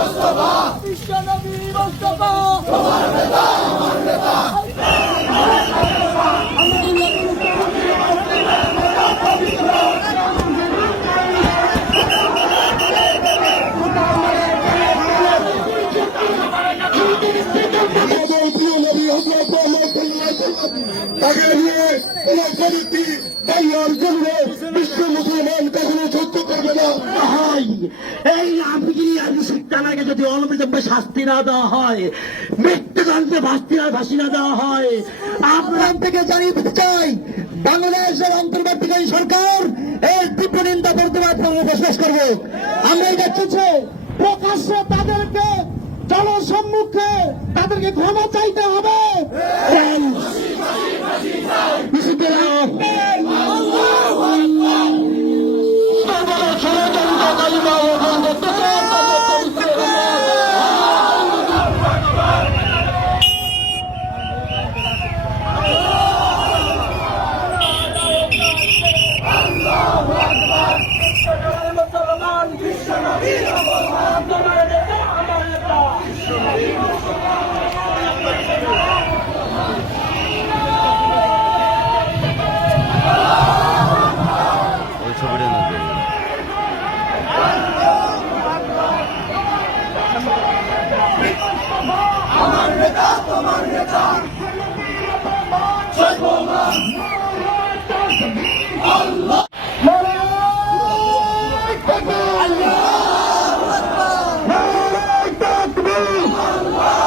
মোস্তফা প্রিয় নবী হযরত মুহাম্মদ সাল্লাল্লাহু তাকে নিয়ে কোন শরীরটি বাংলার জন্য বিশ্ব মুসলমান কখনো সহ্য করবে না। এই আফ্রিকি শিক্ষানাকে যদি অনবিলম্বে শাস্তি না দেওয়া হয় মৃত্যুদণ্ডে ভাস্তি না ফাঁসি না দেওয়া হয়। আপনার থেকে জানিয়ে দিতে চাই বাংলাদেশের অন্তর্বর্তীকারী সরকার এর তীব্র নিন্দা বর্তমান বসবাস করব। আমরা এটা চাইছে প্রকাশ্যে তাদেরকে জনসম্মুখে তাদেরকে ক্ষমা চাইতে হবে। আমার নেতা তোমার নেতা আল্লাহ আল্লাহ আল্লাহ